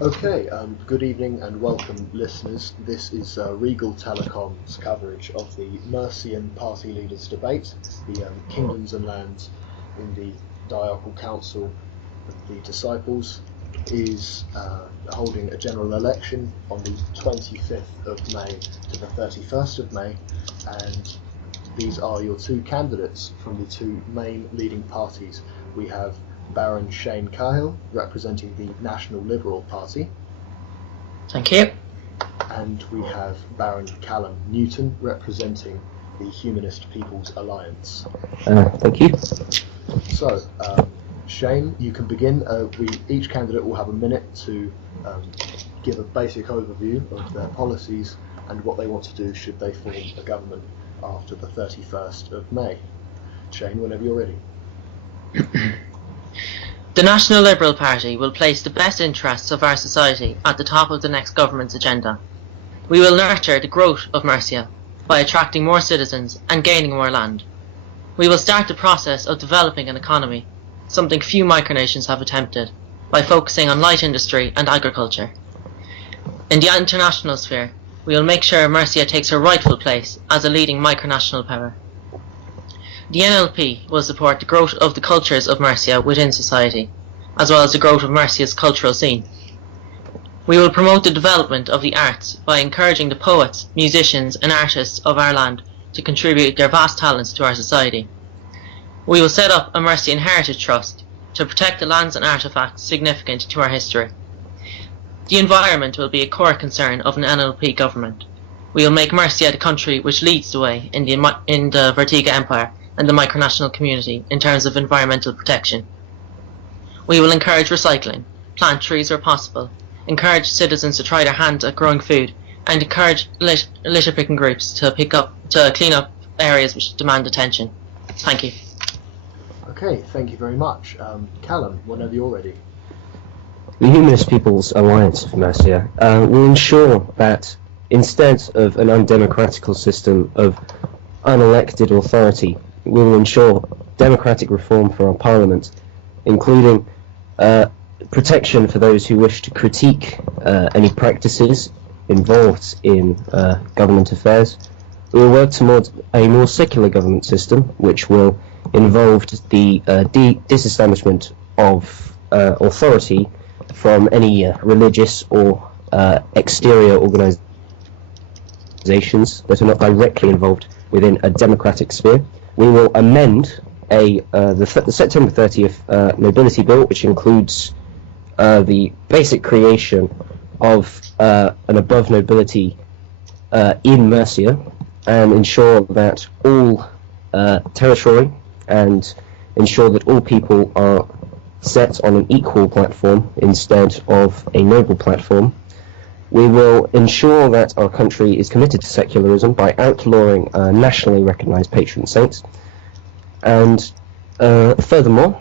Okay, good evening and welcome, listeners. This is Regal Telecom's coverage of the Mercian Party Leaders' Debate, the Kingdoms and Lands in the Diaconal Council of the Disciples is holding a general election on the 25th of May to the 31st of May, and these are your two candidates from the two main leading parties. We have Baron Cahill, representing the National Liberal Party. Thank you. And we have Baron Callum Newton, representing the Humanist People's Alliance. Thank you. So, Shane, you can begin. Each candidate will have a minute to give a basic overview of their policies and what they want to do should they form a government after the 31st of May. Shane, whenever you're ready. The National Liberal Party will place the best interests of our society at the top of the next government's agenda. We will nurture the growth of Mercia by attracting more citizens and gaining more land. We will start the process of developing an economy, something few micronations have attempted, by focusing on light industry and agriculture. In the international sphere, we will make sure Mercia takes her rightful place as a leading micronational power. The NLP will support the growth of the cultures of Mercia within society, as well as the growth of Mercia's cultural scene. We will promote the development of the arts by encouraging the poets, musicians and artists of our land to contribute their vast talents to our society. We will set up a Mercian Heritage Trust to protect the lands and artefacts significant to our history. The environment will be a core concern of an NLP government. We will make Mercia the country which leads the way in the Vertiga Empire and the micronational community in terms of environmental protection. We will encourage recycling, plant trees where possible, encourage citizens to try their hands at growing food, and encourage litter picking groups to clean up areas which demand attention. Thank you. Okay, thank you very much. Callum, whenever you're ready. The Humanist People's Alliance of Mercia will ensure that instead of an undemocratical system of unelected authority, we will ensure democratic reform for our parliament, including protection for those who wish to critique any practices involved in government affairs. We will work towards a more secular government system, which will involve the disestablishment of authority from any religious or exterior organisations that are not directly involved within a democratic sphere. We will amend the September 30th Nobility Bill, which includes the basic creation of an above nobility in Mercia, and ensure that all territory and ensure that all people are set on an equal platform instead of a noble platform. We will ensure that our country is committed to secularism by outlawing nationally recognised patron saints. And furthermore,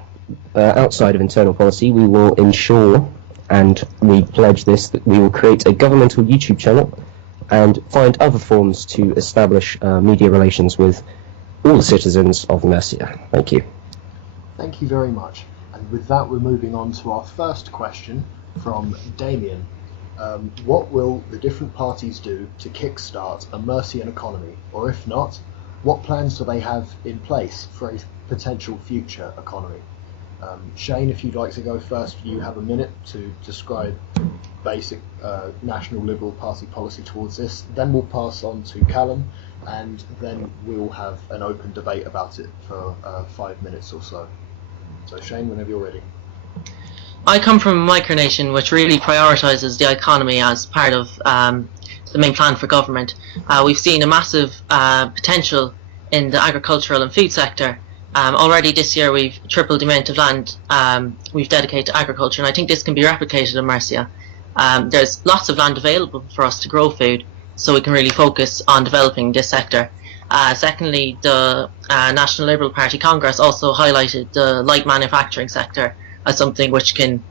outside of internal policy, we will ensure, and we pledge this, that we will create a governmental YouTube channel and find other forms to establish media relations with all the citizens of Mercia. Thank you. Thank you very much. And with that, we're moving on to our first question from Damien. What will the different parties do to kickstart a Mercian economy? Or if not, what plans do they have in place for a potential future economy? Shane, if you'd like to go first, you have a minute to describe basic National Liberal Party policy towards this. Then we'll pass on to Callum, and then we'll have an open debate about it for 5 minutes or so. So Shane, whenever you're ready. I come from a micronation which really prioritises the economy as part of the main plan for government. We've seen a massive potential in the agricultural and food sector. Already this year we've tripled the amount of land we've dedicated to agriculture, and I think this can be replicated in Mercia. There's lots of land available for us to grow food, so we can really focus on developing this sector. Secondly, the National Liberal Party Congress also highlighted the light manufacturing sector as something which can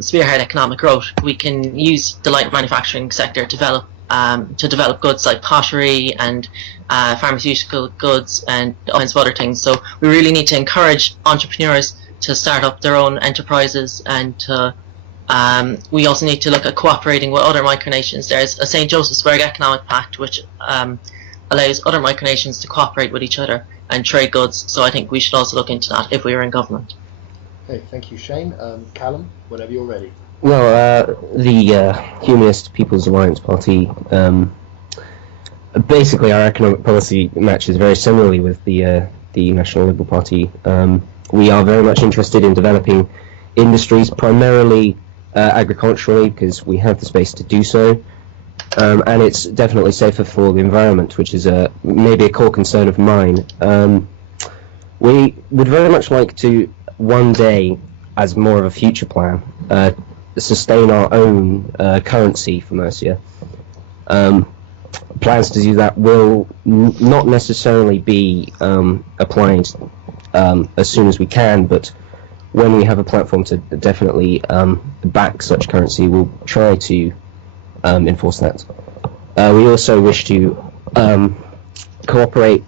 spearhead economic growth. We can use the light manufacturing sector to develop goods like pottery and pharmaceutical goods and all kinds of other things. So we really need to encourage entrepreneurs to start up their own enterprises and to We also need to look at cooperating with other micronations. There's a St. Josephsburg Economic Pact, which allows other micronations to cooperate with each other and trade goods. So I think we should also look into that if we were in government. Okay, thank you, Shane. Callum, whenever you're ready. Well, the Humanist People's Alliance Party, basically our economic policy matches very similarly with the National Liberal Party. We are very much interested in developing industries, primarily agriculturally, because we have the space to do so, and it's definitely safer for the environment, which is maybe a core concern of mine. We would very much like to, one day, as more of a future plan, sustain our own currency for Mercia. Plans to do that will not necessarily be applied as soon as we can, but when we have a platform to definitely back such currency, we'll try to enforce that. We also wish to cooperate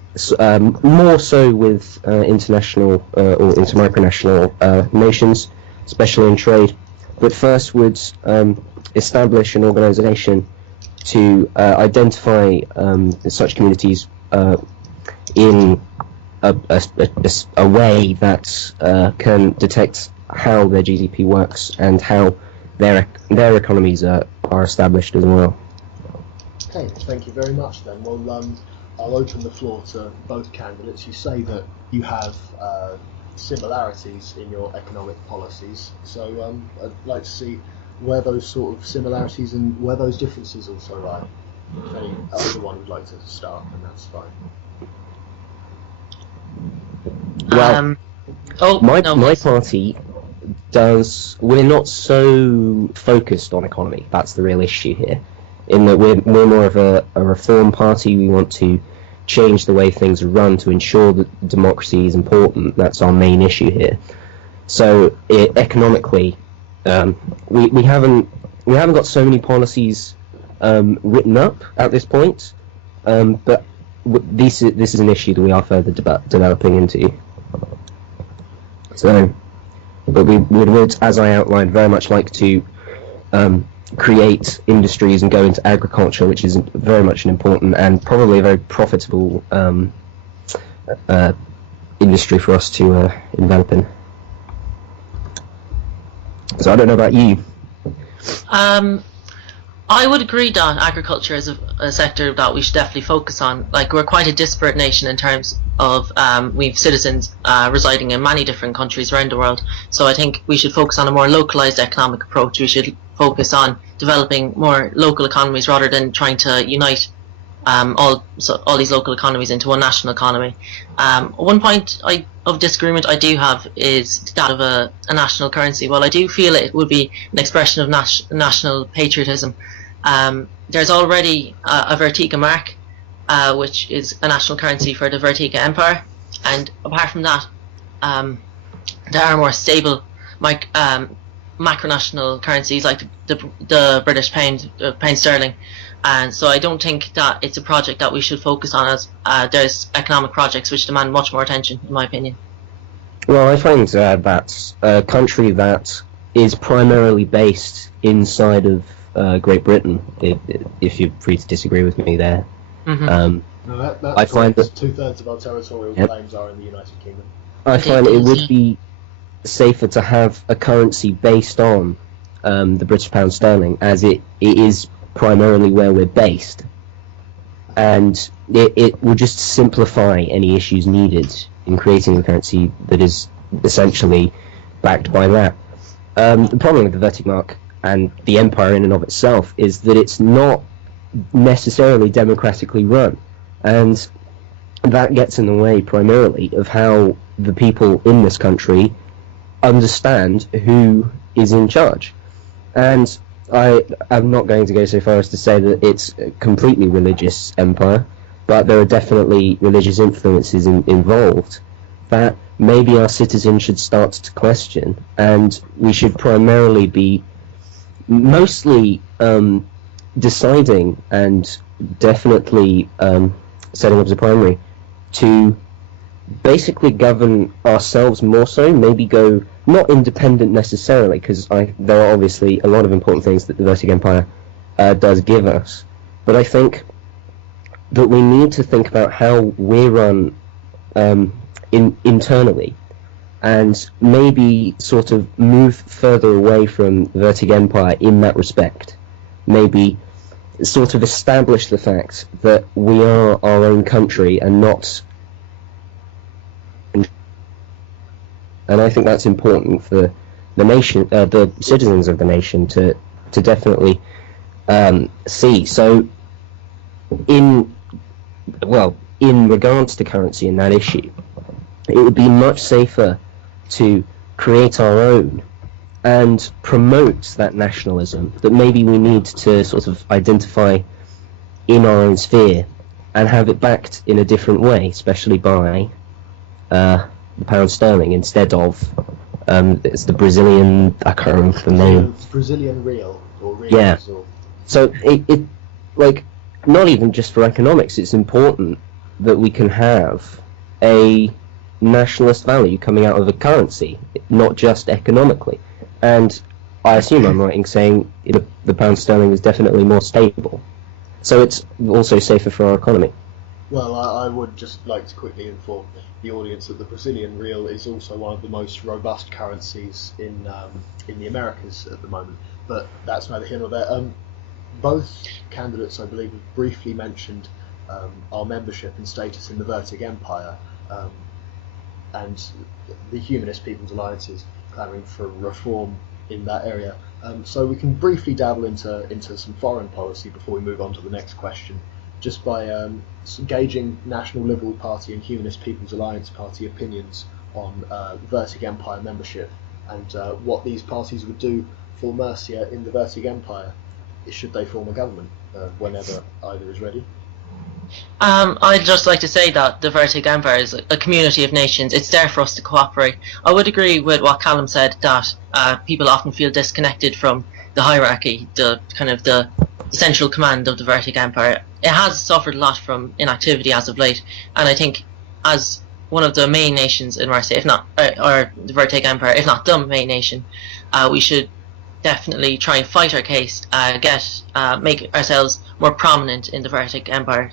more so with international or intermicronational nations, especially in trade, but first would establish an organisation to identify such communities in a way that can detect how their GDP works and how their economies are established as well. Okay, thank you very much then. Well, I'll open the floor to both candidates. You say that you have similarities in your economic policies, so I'd like to see where those sort of similarities and where those differences also lie. If any other one would like to start, then that's fine. Well, my party we're not so focused on economy. That's the real issue here, in that we're more of a reform party. We want to change the way things are run to ensure that democracy is important. That's our main issue here. So economically, we haven't got so many policies written up at this point, but this is an issue that we are further developing into. So, but we would, as I outlined, very much like to create industries and go into agriculture, which is very much an important and probably a very profitable industry for us to develop in. So I don't know about you. I would agree that agriculture is a sector that we should definitely focus on. Like, we're quite a disparate nation in terms of we've citizens residing in many different countries around the world. So I think we should focus on a more localized economic approach. We should focus on developing more local economies rather than trying to unite all these local economies into one national economy. One point of disagreement I do have is that of a national currency. While I do feel it would be an expression of national patriotism, there's already a Vertica mark, which is a national currency for the Vertica Empire, and apart from that, there are more stable macronational currencies like the British pound, pound sterling. And so I don't think that it's a project that we should focus on, as there's economic projects which demand much more attention, in my opinion. Well, I find that a country that is primarily based inside of Great Britain, if you're free to disagree with me there. No, I find that 2/3 of our territorial claims are in the United Kingdom. I find it would be safer to have a currency based on the British pound sterling, as it is primarily where we're based, and it will just simplify any issues needed in creating a currency that is essentially backed by that. The problem with the Vertic mark and the empire in and of itself is that it's not necessarily democratically run, and that gets in the way primarily of how the people in this country understand who is in charge. And I'm not going to go so far as to say that it's a completely religious empire, but there are definitely religious influences involved that maybe our citizens should start to question, and we should primarily be mostly deciding and definitely setting up as a primary to basically govern ourselves more so, maybe go not independent necessarily, because there are obviously a lot of important things that the Vertic Empire does give us, but I think that we need to think about how we're run internally, and maybe sort of move further away from the Vertic Empire in that respect. Maybe sort of establish the fact that we are our own country and not... And I think that's important for the nation, the citizens of the nation, to definitely see. So, in regards to currency and that issue, it would be much safer to create our own and promote that nationalism that maybe we need to sort of identify in our own sphere and have it backed in a different way, especially by the pound sterling instead of it's the Brazilian, I can't remember the name. Brazilian real or reals. Yeah. Or... So it like, not even just for economics, it's important that we can have a nationalist value coming out of a currency, not just economically. And I assume I'm right in saying the pound sterling is definitely more stable. So it's also safer for our economy. Well, I would just like to quickly inform the audience that the Brazilian real is also one of the most robust currencies in the Americas at the moment. But that's neither here nor there. Both candidates, I believe, have briefly mentioned our membership and status in the Vertic Empire, and the Humanist People's Alliance is clamouring for reform in that area. So we can briefly dabble into some foreign policy before we move on to the next question, just by gauging National Liberal Party and Humanist People's Alliance Party opinions on Vertic Empire membership, and what these parties would do for Mercia in the Vertic Empire should they form a government, whenever either is ready. I'd just like to say that the Vertic Empire is a community of nations. It's there for us to cooperate. I would agree with what Callum said, that people often feel disconnected from the hierarchy, the central command of the Vertic Empire. It has suffered a lot from inactivity as of late, and I think as one of the main nations in Mercia, if not, or the Vertic Empire, if not the main nation, we should definitely try and fight our case, make ourselves more prominent in the Vertic Empire.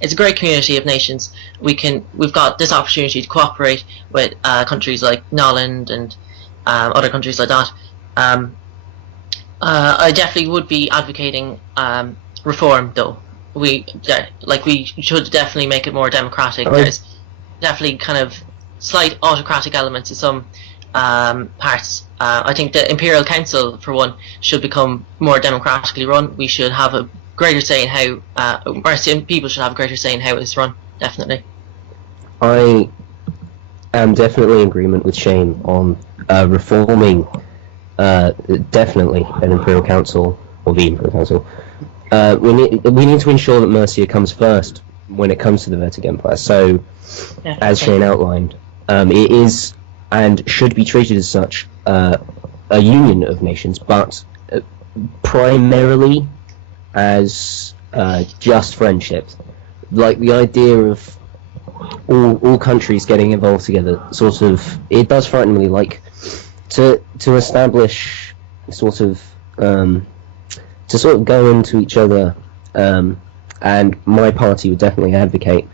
It's a great community of nations. We've got this opportunity to cooperate with countries like Nolland and other countries like that. I definitely would be advocating reform, though. We should definitely make it more democratic. There's definitely kind of slight autocratic elements in some parts. I think the Imperial Council, for one, should become more democratically run. We should have a greater say in how Mercian people should have a greater say in how it's run. Definitely. I am definitely in agreement with Shane on reforming definitely an Imperial Council, or the Imperial Council. We need to ensure that Mercia comes first when it comes to the Vertic Empire. So, as Shane outlined, it is and should be treated as such a union of nations, but primarily as just friendships. Like the idea of all countries getting involved together, sort of, it does frighten me. Like to establish sort of to sort of go into each other, and my party would definitely advocate.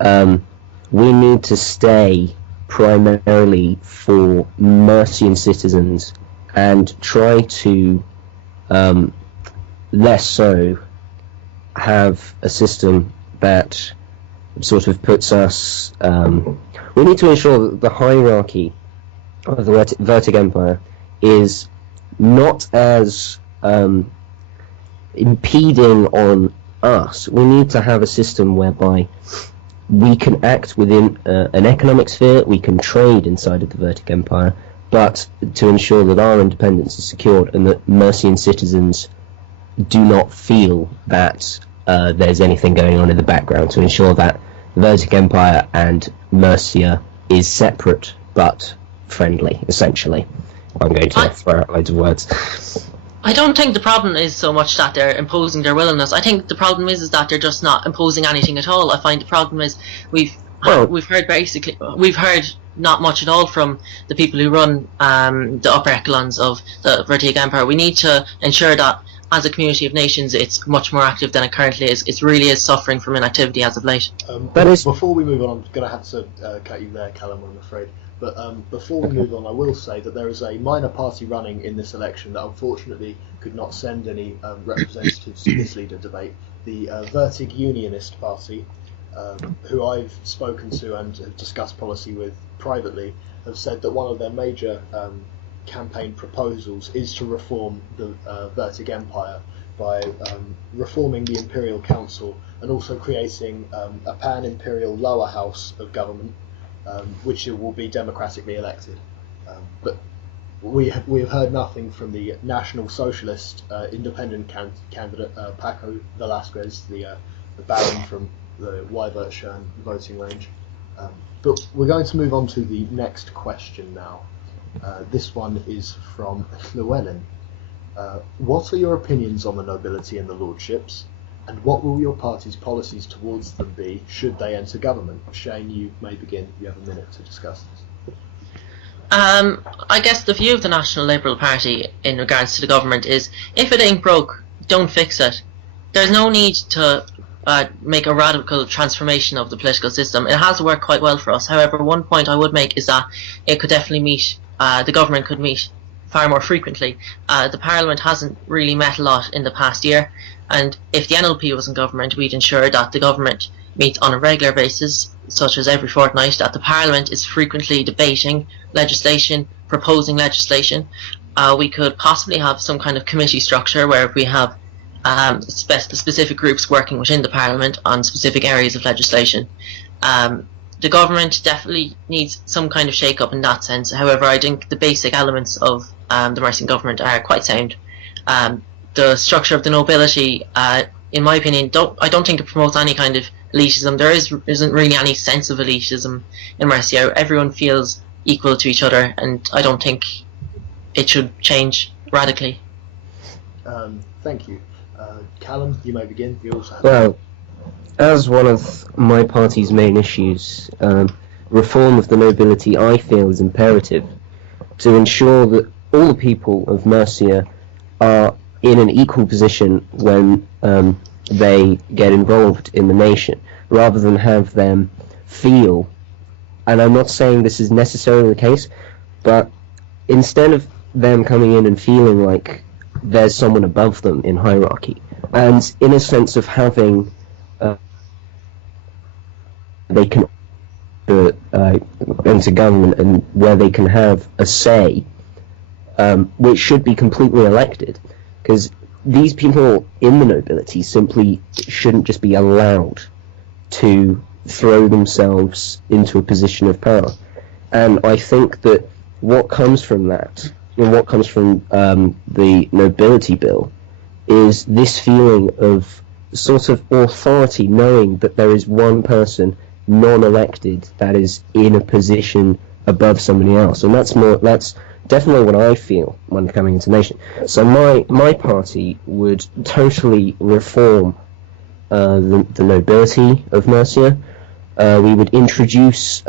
We need to stay primarily for Mercian citizens and try to less so have a system that sort of puts us... we need to ensure that the hierarchy of the Vertic Empire is not as impeding on us. We need to have a system whereby we can act within an economic sphere, we can trade inside of the Vertic Empire, but to ensure that our independence is secured and that Mercian citizens do not feel that there's anything going on in the background, to ensure that the Vertic Empire and Mercia is separate but friendly, essentially. I'm going to throw out loads of words. I don't think the problem is so much that they're imposing their willingness. I think the problem is that they're just not imposing anything at all. I find the problem is we've Well, we've heard not much at all from the people who run the upper echelons of the Vertigo Empire. We need to ensure that as a community of nations, it's much more active than it currently is. It really is suffering from inactivity as of late. Before we move on, I'm going to have to cut you there, Callum, I'm afraid. But before we move on, I will say that there is a minor party running in this election that unfortunately could not send any representatives to this leader debate. The Vertig Unionist Party, who I've spoken to and have discussed policy with privately, have said that one of their major campaign proposals is to reform the Vertig Empire by reforming the Imperial Council and also creating a pan-imperial lower house of government, which will be democratically elected. But we have heard nothing from the National Socialist independent candidate Paco Velasquez, the Baron from the Mercian voting range. But we're going to move on to the next question now. This one is from Llewellyn. What are your opinions on the nobility and the lordships, and what will your party's policies towards them be should they enter government? Shane, you may begin. You have a minute to discuss this. I guess the view of the National Liberal Party in regards to the government is, if it ain't broke, don't fix it. There's no need to make a radical transformation of the political system. It has worked quite well for us. However, one point I would make is that it could definitely meet, the government could meet far more frequently. The Parliament hasn't really met a lot in the past year, and if the NLP was in government, we'd ensure that the government meets on a regular basis, such as every fortnight, that the Parliament is frequently debating legislation, proposing legislation. We could possibly have some kind of committee structure where we have specific groups working within the Parliament on specific areas of legislation. The government definitely needs some kind of shake-up in that sense. However, I think the basic elements of the Mercian government are quite sound. The structure of the nobility, in my opinion, I don't think it promotes any kind of elitism. There isn't really any sense of elitism in Mercia. Everyone feels equal to each other, and I don't think it should change radically. Thank you. Callum, you may begin. You also have well, as one of my party's main issues, reform of the nobility, I feel, is imperative to ensure that all the people of Mercia are in an equal position when they get involved in the nation, rather than have them feel, and I'm not saying this is necessarily the case, but instead of them coming in and feeling like there's someone above them in hierarchy, and in a sense of having they can enter government and where they can have a say, which should be completely elected, because these people in the nobility simply shouldn't just be allowed to throw themselves into a position of power. And I think that what comes from that, and what comes from the nobility bill, is this feeling of sort of authority, knowing that there is one person non-elected that is in a position above somebody else. And that's definitely what I feel when coming into nation. So my party would totally reform the nobility of Mercia. We would introduce,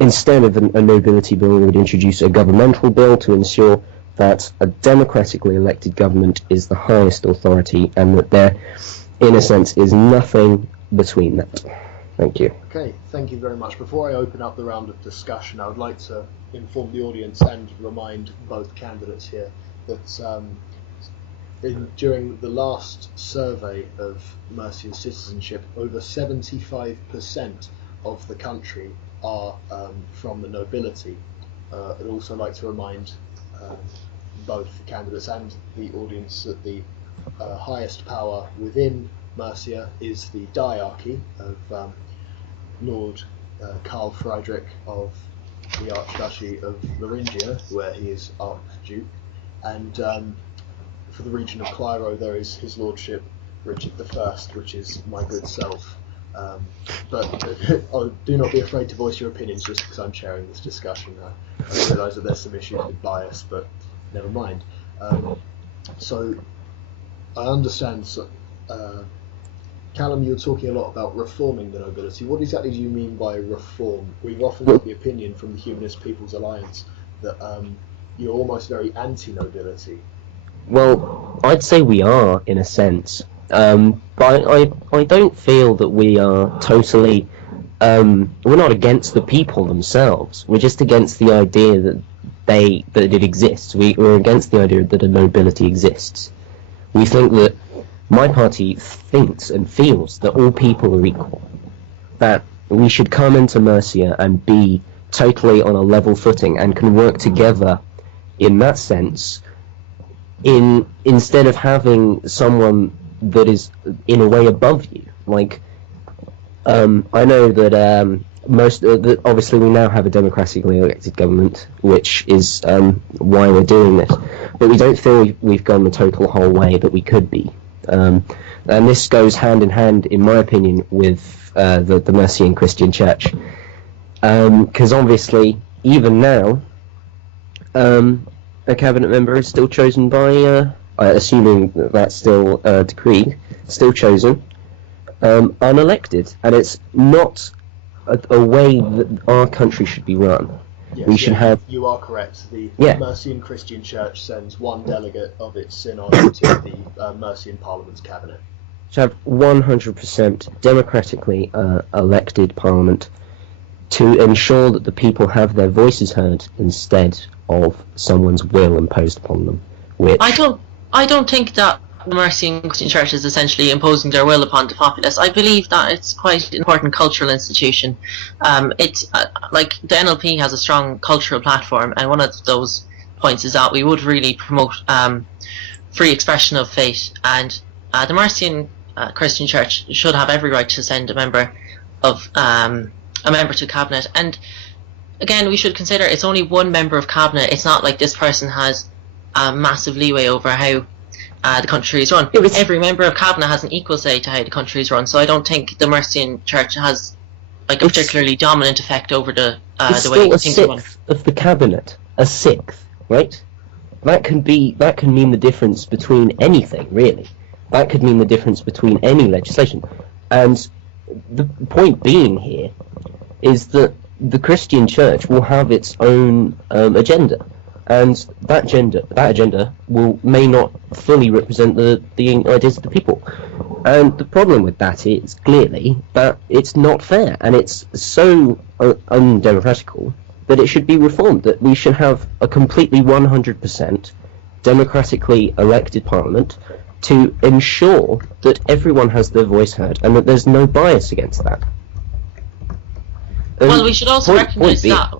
instead of a nobility bill, we would introduce a governmental bill to ensure that a democratically elected government is the highest authority, and that there, in a sense, is nothing between that. Thank you. Okay, thank you very much. Before I open up the round of discussion, I would like to inform the audience and remind both candidates here that during the last survey of Mercian citizenship, over 75% of the country are from the nobility. I'd also like to remind both the candidates and the audience that the highest power within Mercia is the diarchy of Lord Karl Friedrich of the Archduchy of Thuringia, where he is Archduke, and for the region of Cliro there is His Lordship Richard I, which is my good self. But do not be afraid to voice your opinions just because I'm chairing this discussion. I realise that there's some issues with bias, but never mind. So I understand Callum, you're talking a lot about reforming the nobility. What exactly do you mean by reform? We've often got the opinion from the Humanist People's Alliance that you're almost very anti-nobility. Well, I'd say we are, in a sense. But I don't feel that we are totally... we're not against the people themselves. We're just against the idea that it exists. We're against the idea that a nobility exists. We think that my party thinks and feels that all people are equal, that we should come into Mercia and be totally on a level footing and can work together in that sense, instead of having someone that is in a way above you. Like, I know that that obviously we now have a democratically elected government, which is why we're doing this, but we don't feel we've gone the total whole way that we could be. And this goes hand in hand, in my opinion, with the Mercian Christian Church, because obviously, even now, a cabinet member is still chosen by, assuming that's still decreed, still chosen, unelected, and it's not a way that our country should be run. Yes, we should have. You are correct. The Mercian Christian Church sends one delegate of its synod to the Mercian Parliament's cabinet. To have 100% democratically elected Parliament to ensure that the people have their voices heard instead of someone's will imposed upon them. Which I don't think that the Mercian Christian Church is essentially imposing their will upon the populace. I believe that it's quite an important cultural institution. It's like the NLP has a strong cultural platform, and one of those points is that we would really promote free expression of faith, and the Mercian Christian Church should have every right to send a member to cabinet. And again, we should consider it's only one member of cabinet. It's not like this person has massive leeway over how the country is run. Every member of cabinet has an equal say to how the country is run, so I don't think the Mercian Church has like a particularly dominant effect over the way things are run. It's still a sixth of the cabinet. A sixth, right? That can mean the difference between anything, really. That could mean the difference between any legislation. And the point being here is that the Christian Church will have its own agenda. And that agenda may not fully represent the ideas of the people. And the problem with that is clearly that it's not fair, and it's so undemocratical that it should be reformed, that we should have a completely 100% democratically elected parliament to ensure that everyone has their voice heard and that there's no bias against that. Well, we should also recognise that.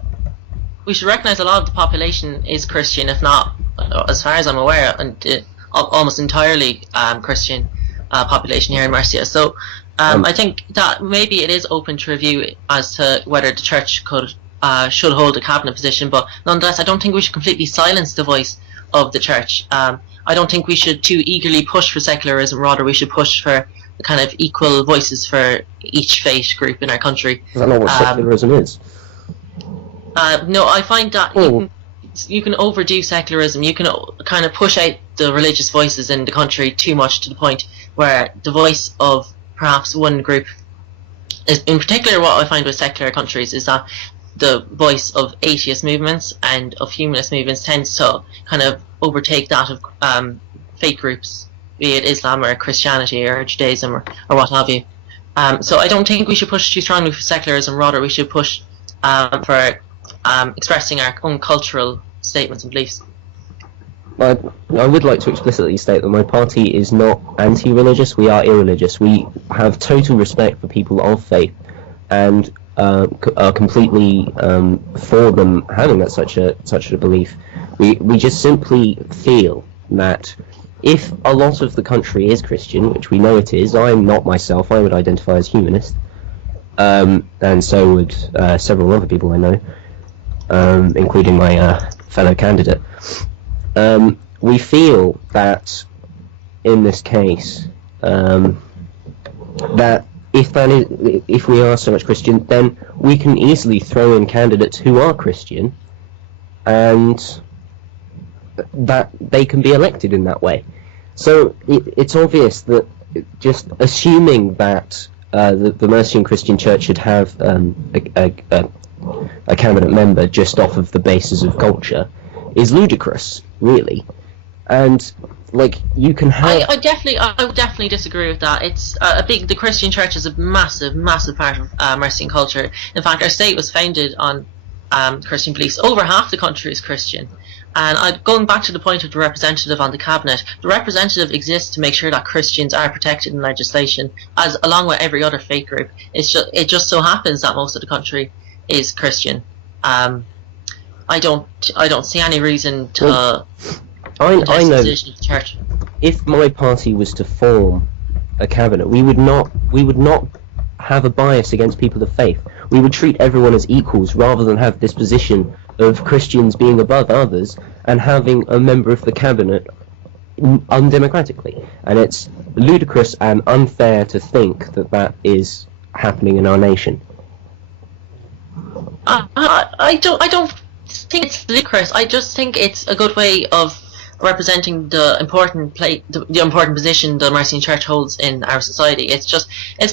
We should recognise a lot of the population is Christian, if not, as far as I'm aware, and almost entirely Christian population here in Mercia. So I think that maybe it is open to review as to whether the church should hold a cabinet position, but nonetheless, I don't think we should completely silence the voice of the church. I don't think we should too eagerly push for secularism. Rather, we should push for the kind of equal voices for each faith group in our country. Is that not what secularism is? No, I find that you can overdo secularism. You can kind of push out the religious voices in the country too much, to the point where the voice of perhaps one group is, in particular, what I find with secular countries is that the voice of atheist movements and of humanist movements tends to kind of overtake that of faith groups, be it Islam or Christianity or Judaism or what have you. So I don't think we should push too strongly for secularism. Rather, we should push for expressing our own cultural statements and beliefs. I would like to explicitly state that my party is not anti-religious. We are irreligious. We have total respect for people of faith, and are completely for them having such a belief. We just simply feel that if a lot of the country is Christian, which we know it is, I'm not myself. I would identify as humanist, and so would several other people I know. Including my fellow candidate. We feel that in this case, that if we are so much Christian, then we can easily throw in candidates who are Christian, and that they can be elected in that way. So it's obvious that just assuming that the Mercian Christian Church should have a cabinet member just off of the basis of culture is ludicrous, really. And like, you can have. I would definitely disagree with that. It's the Christian Church is a massive part of Mercian culture. In fact, our state was founded on Christian beliefs. Over half the country is Christian. And going back to the point of the representative on the cabinet, the representative exists to make sure that Christians are protected in legislation, as along with every other faith group. It just so happens that most of the country is Christian. I don't see any reason to. I know. The church. If my party was to form a cabinet, we would not have a bias against people of faith. We would treat everyone as equals, rather than have this position of Christians being above others and having a member of the cabinet undemocratically. And it's ludicrous and unfair to think that that is happening in our nation. I don't think it's ludicrous. I just think it's a good way of representing the important position the Mercian Church holds in our society. It's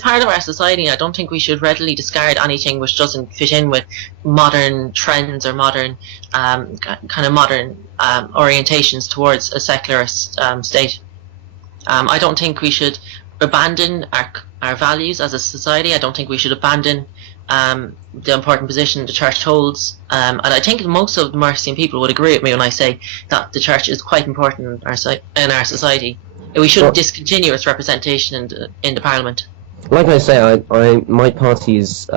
part of our society, and I don't think we should readily discard anything which doesn't fit in with modern trends or modern orientations towards a secularist state. I don't think we should abandon our values as a society. I don't think we should abandon the important position the church holds, and I think most of the Mercian people would agree with me when I say that the church is quite important in our society. We shouldn't discontinue its representation in the parliament. Like I say, my party is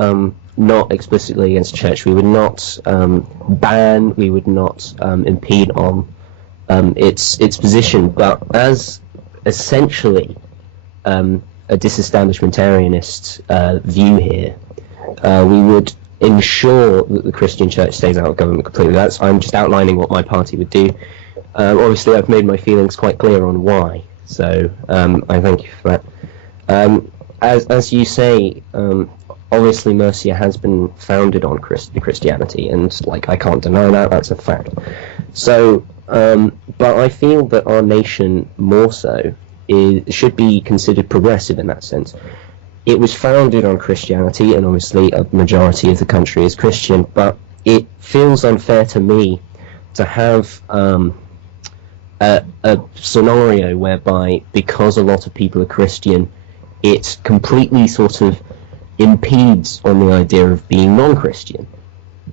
not explicitly against the church. We would not ban, we would not impede on its position, but as essentially a disestablishmentarianist view here, we would ensure that the Christian Church stays out of government completely. I'm just outlining what my party would do. Obviously, I've made my feelings quite clear on why, so I thank you for that. As you say, obviously Mercia has been founded on Christianity, and like, I can't deny that, that's a fact. So, but I feel that our nation more so should be considered progressive in that sense. It was founded on Christianity, and obviously a majority of the country is Christian, but it feels unfair to me to have a scenario whereby, because a lot of people are Christian, it completely sort of impedes on the idea of being non-Christian.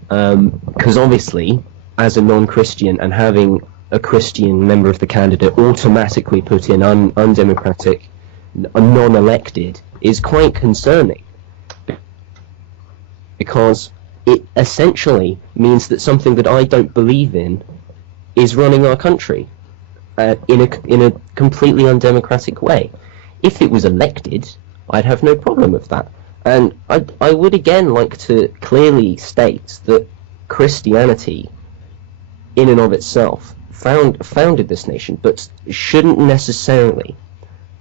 Because obviously, as a non-Christian and having a Christian member of the candidate automatically put in undemocratic, non-elected, is quite concerning, because it essentially means that something that I don't believe in is running our country in a completely undemocratic way. If it was elected, I'd have no problem with that. And I would again like to clearly state that Christianity, in and of itself, founded this nation, but shouldn't necessarily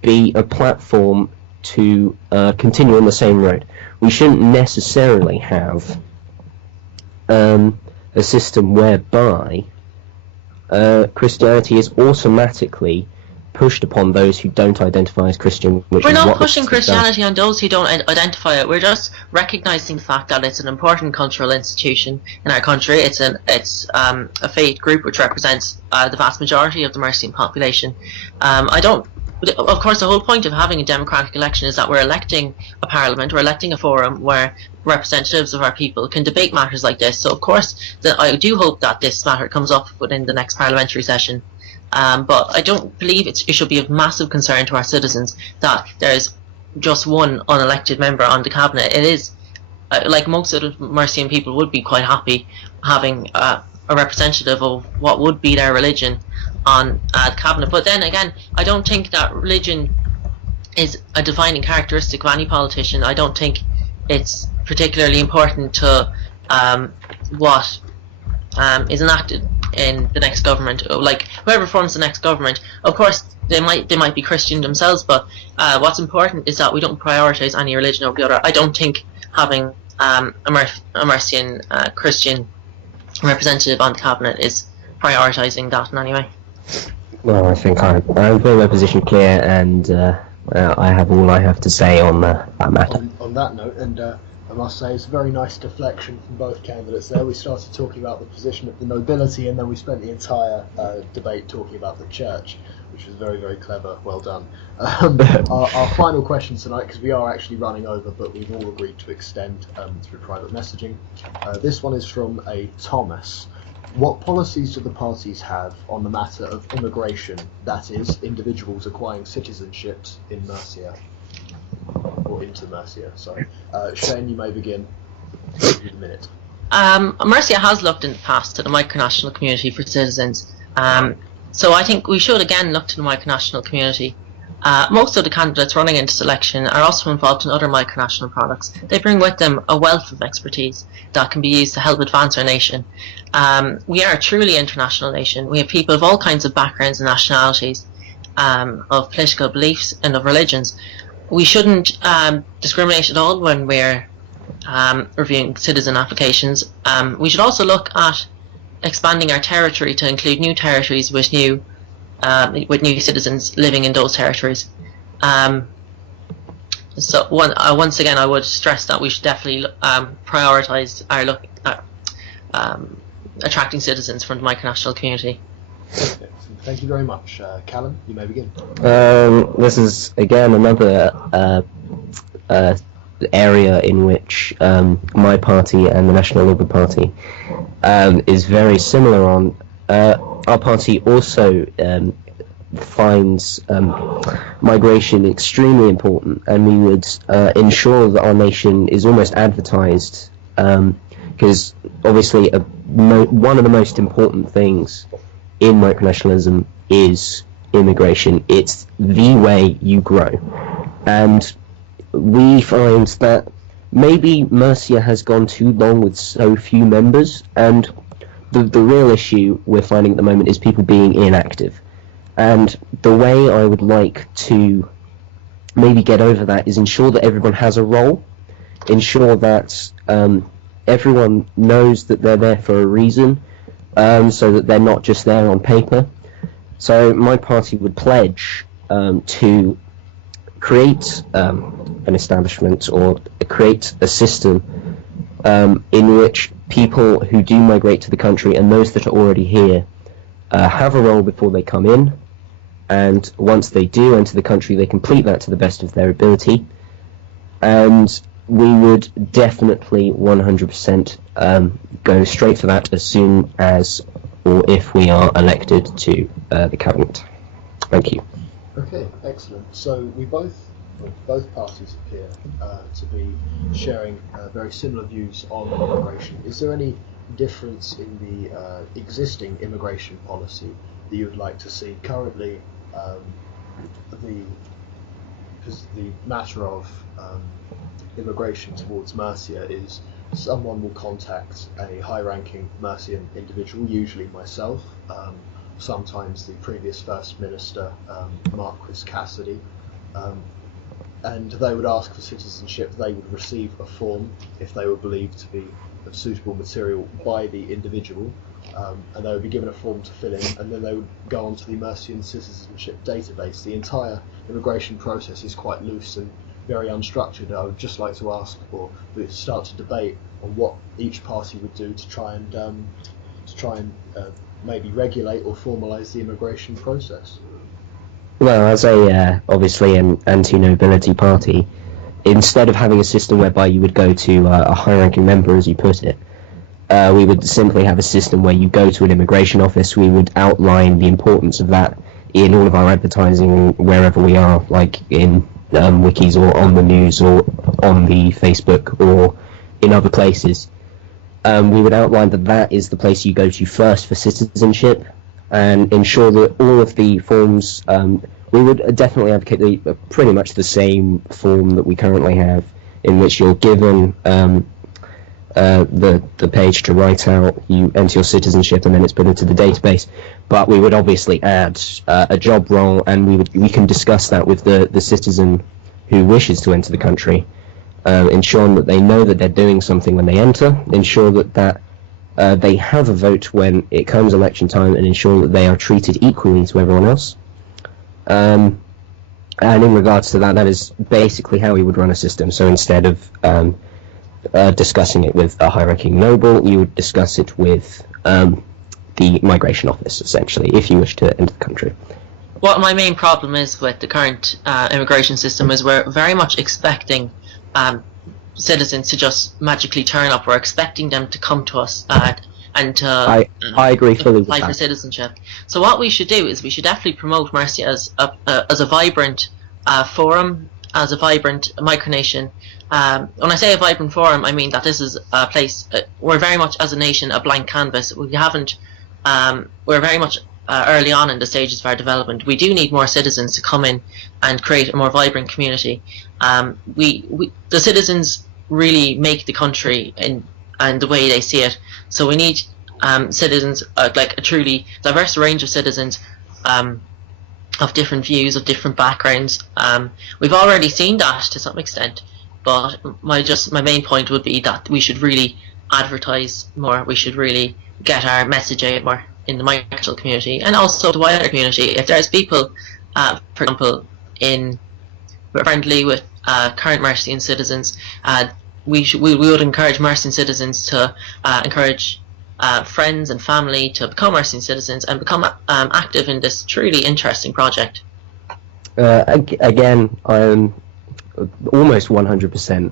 be a platform to continue on the same road. We shouldn't necessarily have a system whereby Christianity is automatically pushed upon those who don't identify as Christian. We're not pushing Christianity on those who don't identify it. We're just recognising the fact that it's an important cultural institution in our country. It's a faith group which represents the vast majority of the Mercian population. Of course, the whole point of having a democratic election is that we're electing a parliament, we're electing a forum where representatives of our people can debate matters like this. So, of course, I do hope that this matter comes up within the next parliamentary session. But I don't believe it should be of massive concern to our citizens that there is just one unelected member on the cabinet. It is, like most of the Mercian people would be quite happy having a representative of what would be their religion on the cabinet. But then again, I don't think that religion is a defining characteristic of any politician. I don't think it's particularly important to what is enacted in the next government. Like, whoever forms the next government, of course they might be Christian themselves, but what's important is that we don't prioritise any religion over the other. I don't think having a Mercian Christian representative on the cabinet is prioritising that in any way. Well, I think I've made my position clear, and I have all I have to say on that matter. On that note, and I must say it's a very nice deflection from both candidates there. We started talking about the position of the nobility, and then we spent the entire debate talking about the church, which was very, very clever. Well done. Our final question tonight, because we are actually running over, but we've all agreed to extend through private messaging. This one is from a Thomas. What policies do the parties have on the matter of immigration, that is, individuals acquiring citizenships in Mercia? Or into Mercia, sorry. Shane, you may begin in a minute. Mercia has looked in the past to the micronational community for citizens, so I think we should again look to the micronational community. Most of the candidates running into selection are also involved in other micronational products. They bring with them a wealth of expertise that can be used to help advance our nation. We are a truly international nation. We have people of all kinds of backgrounds and nationalities, of political beliefs and of religions. We shouldn't discriminate at all when we're reviewing citizen applications. We should also look at expanding our territory to include new territories with new citizens living in those territories. So once again, I would stress that we should definitely prioritise our attracting citizens from the micronational community. Thank you very much. Callum, you may begin. This is again another area in which my party and the National Labour Party is very similar on. Our party also finds migration extremely important, and we would ensure that our nation is almost advertised, because obviously one of the most important things in micronationalism is immigration. It's the way you grow, and we find that maybe Mercia has gone too long with so few members, and the real issue we're finding at the moment is people being inactive. And the way I would like to maybe get over that is ensure that everyone has a role, ensure that everyone knows that they're there for a reason, so that they're not just there on paper. So my party would pledge to create an establishment or create a system in which people who do migrate to the country and those that are already here have a role before they come in, and once they do enter the country they complete that to the best of their ability. And we would definitely 100% go straight for that as soon as or if we are elected to the cabinet. Thank you. Okay, excellent. So both parties appear to be sharing very similar views on immigration. Is there any difference in the existing immigration policy that you would like to see? Currently, the matter of immigration towards Mercia is someone will contact a high-ranking Mercian individual, usually myself, sometimes the previous First Minister, Marquis Cassidy, and they would ask for citizenship. They would receive a form if they were believed to be of suitable material by the individual, and they would be given a form to fill in, and then they would go onto the Mercian citizenship database. The entire immigration process is quite loose and very unstructured. I would just like to ask, or start to debate on what each party would do to try and maybe regulate or formalise the immigration process. Well, as obviously an anti-nobility party, instead of having a system whereby you would go to a high-ranking member, as you put it, we would simply have a system where you go to an immigration office. We would outline the importance of that in all of our advertising wherever we are, like in wikis or on the news or on the Facebook or in other places. We would outline that is the place you go to first for citizenship, and ensure that all of the forms, we would definitely advocate pretty much the same form that we currently have, in which you're given the page to write out, you enter your citizenship, and then it's put into the database. But we would obviously add a job role, and we can discuss that with the citizen who wishes to enter the country, ensuring that they know that they're doing something when they enter, ensure that they have a vote when it comes election time, and ensure that they are treated equally to everyone else. And in regards to that, that is basically how we would run a system. So instead of discussing it with a high-ranking noble, you would discuss it with the migration office, essentially, if you wish to enter the country. What my main problem is with the current immigration system is we're very much expecting citizens to just magically turn up. We're expecting them to come to us and to I agree fully with apply for that. citizenship. So what we should do is we should definitely promote Mercia as a vibrant forum, as a vibrant micronation. When I say a vibrant forum, I mean that this is a place. We're very much, as a nation, a blank canvas. We haven't. We're very much early on in the stages of our development. We do need more citizens to come in and create a more vibrant community. The citizens really make the country and the way they see it. So we need citizens, like a truly diverse range of citizens of different views, of different backgrounds. We've already seen that to some extent, but my main point would be that we should really advertise more. We should really get our message out more in the microcultural community and also the wider community. If there's people, for example, friendly with current Mercian citizens, we would encourage Mercian citizens to encourage friends and family to become Mercian citizens and become active in this truly interesting project. Again, I'm almost 100%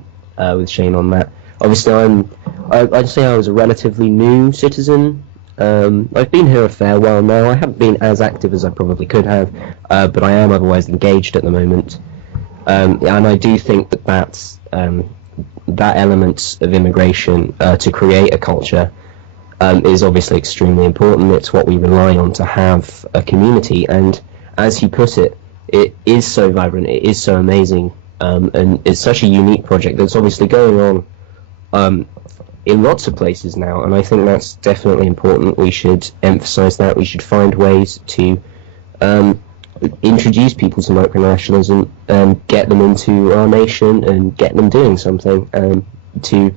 with Shane on that. Obviously, I'd say I was a relatively new citizen. I've been here a fair while now. I haven't been as active as I probably could have, but I am otherwise engaged at the moment. And I do think that that element of immigration to create a culture is obviously extremely important. It's what we rely on to have a community, and as you put it, it is so vibrant, it is so amazing, and it's such a unique project that's obviously going on in lots of places now, and I think that's definitely important. We should emphasise that. We should find ways to introduce people to micronationalism and get them into our nation and get them doing something to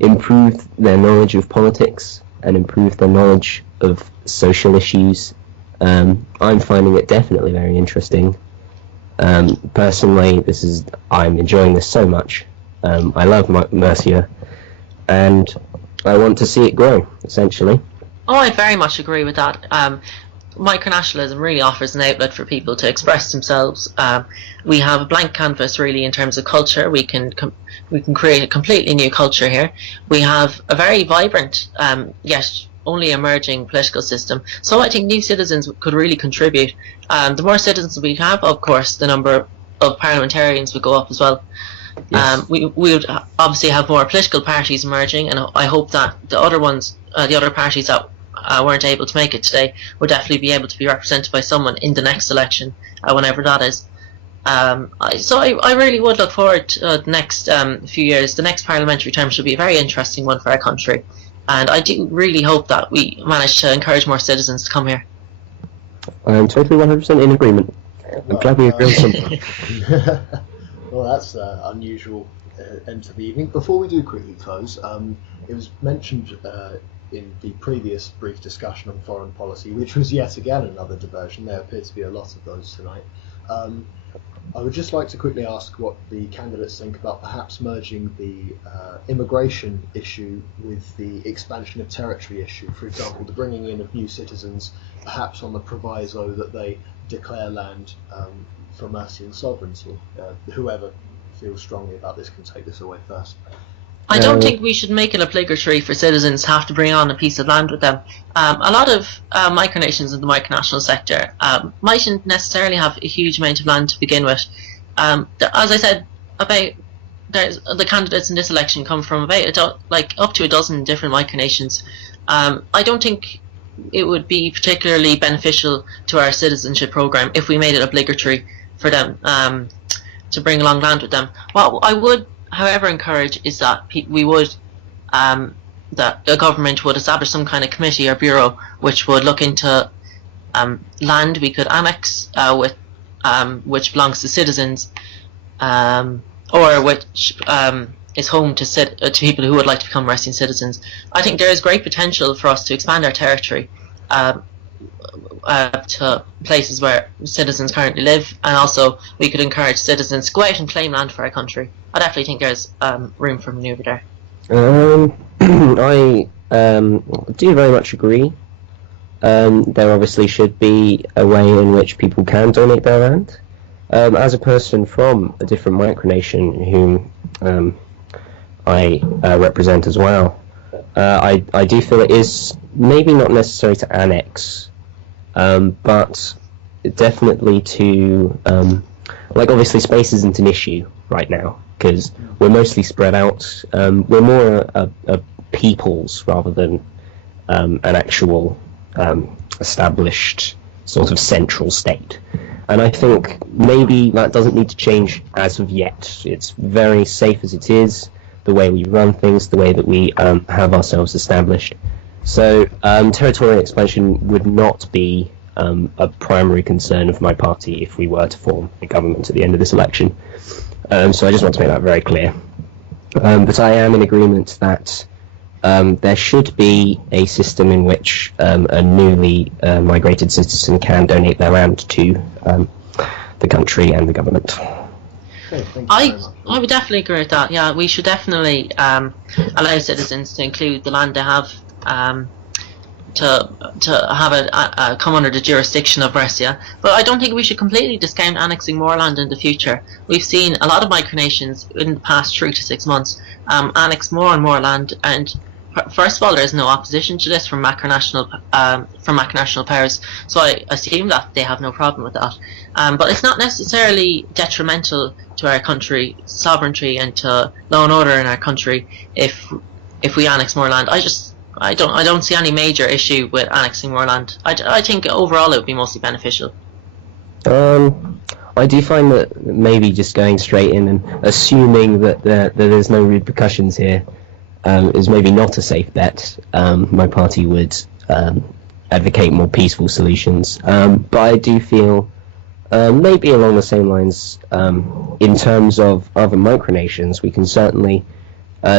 improve their knowledge of politics and improve their knowledge of social issues. I'm finding it definitely very interesting. Personally, I'm enjoying this so much. I love Mercia, and I want to see it grow, essentially. Oh, I very much agree with that. Micronationalism really offers an outlet for people to express themselves. We have a blank canvas, really, in terms of culture. We can create a completely new culture here. We have a very vibrant, yet only emerging political system. So I think new citizens could really contribute. The more citizens we have, of course, the number of parliamentarians would go up as well. Yes. We would obviously have more political parties emerging, and I hope that the other parties that weren't able to make it today would definitely be able to be represented by someone in the next election, whenever that is. So I really would look forward to the next few years. The next parliamentary term should be a very interesting one for our country, and I do really hope that we manage to encourage more citizens to come here. I'm totally 100% in agreement. I'm glad we agree on something. Well, that's unusual end to the evening. Before we do quickly close, it was mentioned in the previous brief discussion on foreign policy, which was yet again another diversion. There appear to be a lot of those tonight. I would just like to quickly ask what the candidates think about perhaps merging the immigration issue with the expansion of territory issue. For example, the bringing in of new citizens, perhaps on the proviso that they declare land for Mercian sovereignty. Whoever feels strongly about this can take this away first. I don't think we should make it obligatory for citizens to have to bring on a piece of land with them. A lot of micronations in the micronational sector mightn't necessarily have a huge amount of land to begin with. As I said, the candidates in this election come from about up to a dozen different micronations. I don't think it would be particularly beneficial to our citizenship program if we made it obligatory for them to bring along land with them. What I would, however, encourage is that that the government would establish some kind of committee or bureau which would look into land we could annex which belongs to citizens or which is home to people who would like to become Mercian citizens. I think there is great potential for us to expand our territory. to places where citizens currently live, and also we could encourage citizens to go out and claim land for our country. I definitely think there's room for manoeuvre there. I do very much agree. There obviously should be a way in which people can donate their land. As a person from a different micronation whom I represent as well, I do feel it is maybe not necessary to annex, but definitely to, obviously space isn't an issue right now, because we're mostly spread out. We're more a peoples rather than an actual established sort of central state. And I think maybe that doesn't need to change as of yet. It's very safe as it is, the way we run things, the way that we have ourselves established. So territorial expansion would not be a primary concern of my party if we were to form a government at the end of this election. So I just want to make that very clear. But I am in agreement that there should be a system in which a newly migrated citizen can donate their land to the country and the government. Okay, thank you very much. I would definitely agree with that. Yeah, we should definitely allow citizens to include the land they have, to have it come under the jurisdiction of Mercia. But I don't think we should completely discount annexing more land in the future. We've seen a lot of micronations in the past 3 to 6 months annex more and more land, and first of all, there is no opposition to this from macronational powers, so I assume that they have no problem with that. But it's not necessarily detrimental to our country sovereignty and to law and order in our country if we annex more land. I don't see any major issue with annexing more land. I think overall it would be mostly beneficial. I do find that maybe just going straight in and assuming that there's no repercussions here is maybe not a safe bet. My party would advocate more peaceful solutions, but I do feel maybe along the same lines, in terms of other micronations, we can certainly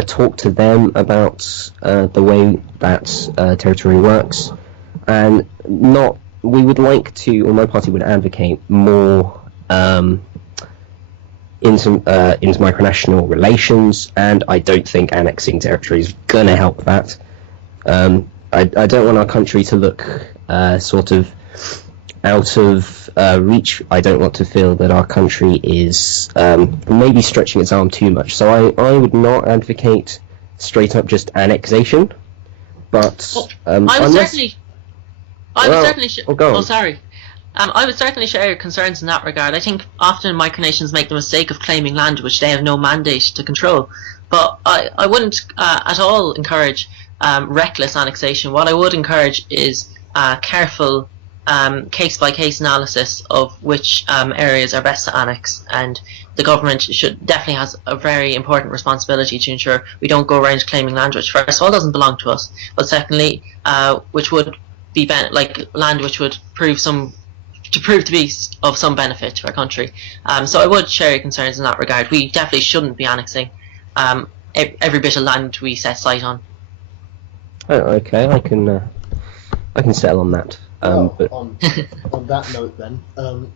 talk to them about the way that territory works, and we would like to, or my party would advocate more into micronational relations, and I don't think annexing territory is going to help that. I don't want our country to look sort of out of reach. I don't want to feel that our country is maybe stretching its arm too much. So I would not advocate straight up just annexation, but I would certainly share your concerns in that regard. I think often micronations make the mistake of claiming land which they have no mandate to control. But I wouldn't at all encourage reckless annexation. What I would encourage is careful case-by-case analysis of which areas are best to annex. And the government definitely has a very important responsibility to ensure we don't go around claiming land which, first of all, doesn't belong to us, but secondly, which would be land which would prove to be of some benefit to our country. So I would share your concerns in that regard. We definitely shouldn't be annexing every bit of land we set sight on. Oh, okay, I can settle on that. But on that note then,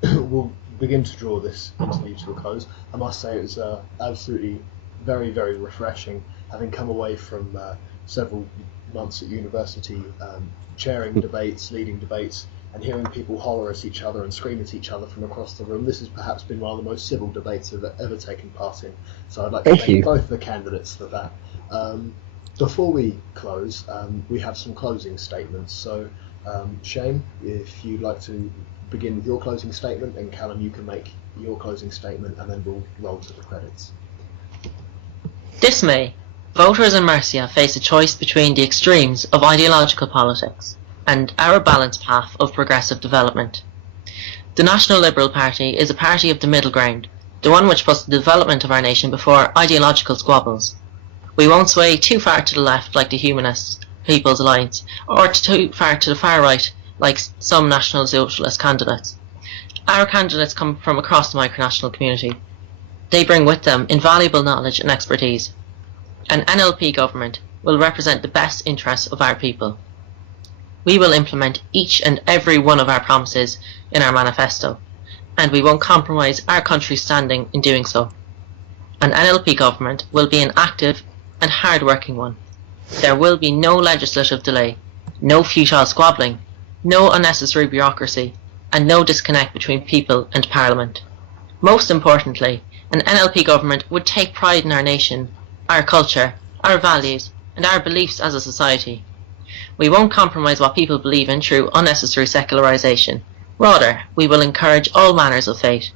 we'll begin to draw this interview to a close. I must say it was absolutely very, very refreshing, having come away from several months at university, chairing debates, leading debates, and hearing people holler at each other and scream at each other from across the room. This has perhaps been one of the most civil debates I've ever taken part in, so I'd like to thank both the candidates for that. Before we close, we have some closing statements, so Shane, if you'd like to begin with your closing statement, and Callum, you can make your closing statement, and then we'll roll to the credits. This May, voters in Mercia face a choice between the extremes of ideological politics and our balanced path of progressive development. The National Liberal Party is a party of the middle ground, the one which puts the development of our nation before ideological squabbles. We won't sway too far to the left like the Humanist People's Alliance, or too far to the far right like some National Socialist candidates. Our candidates come from across the micronational community. They bring with them invaluable knowledge and expertise. An NLP government will represent the best interests of our people. we will implement each and every one of our promises in our manifesto, and we won't compromise our country's standing in doing so. An NLP government will be an active and hard-working one. There will be no legislative delay, no futile squabbling, no unnecessary bureaucracy, and no disconnect between people and Parliament. Most importantly, an NLP government would take pride in our nation, our culture, our values, and our beliefs as a society. We won't compromise what people believe in through unnecessary secularisation. Rather, we will encourage all manners of faith.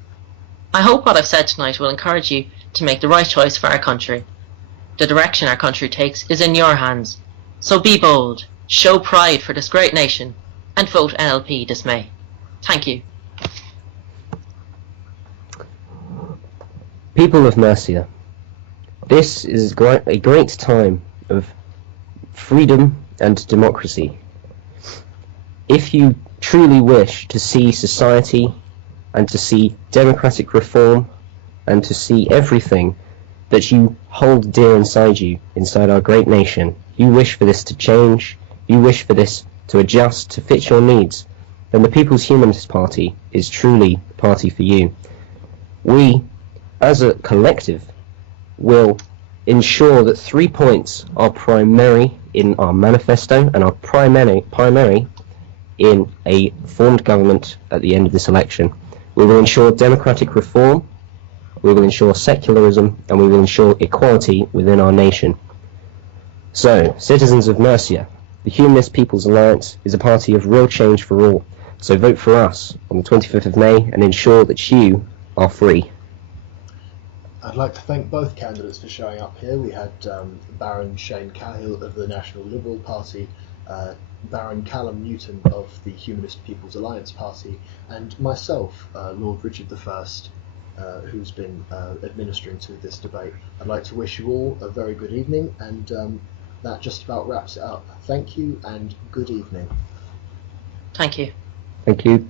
I hope what I've said tonight will encourage you to make the right choice for our country. The direction our country takes is in your hands. So be bold, show pride for this great nation, and vote NLP this May. Thank you. People of Mercia, this is a great time of freedom and democracy. If you truly wish to see society and to see democratic reform and to see everything that you hold dear inside you, inside our great nation, you wish for this to change, you wish for this to adjust to fit your needs, then the People's Humanist Party is truly the party for you. We, as a collective, will ensure that 3 points are primary in our manifesto and are primary in a formed government at the end of this election. We will ensure democratic reform, we will ensure secularism, and we will ensure equality within our nation. So, citizens of Mercia, the Humanist People's Alliance is a party of real change for all. So vote for us on the 25th of May and ensure that you are free. I'd like to thank both candidates for showing up here. We had Baron Cahill of the National Liberal Party, Baron Callum Newton of the Humanist People's Alliance Party, and myself, Lord Richard I, who's been administering to this debate. I'd like to wish you all a very good evening, and that just about wraps it up. Thank you and good evening. Thank you. Thank you.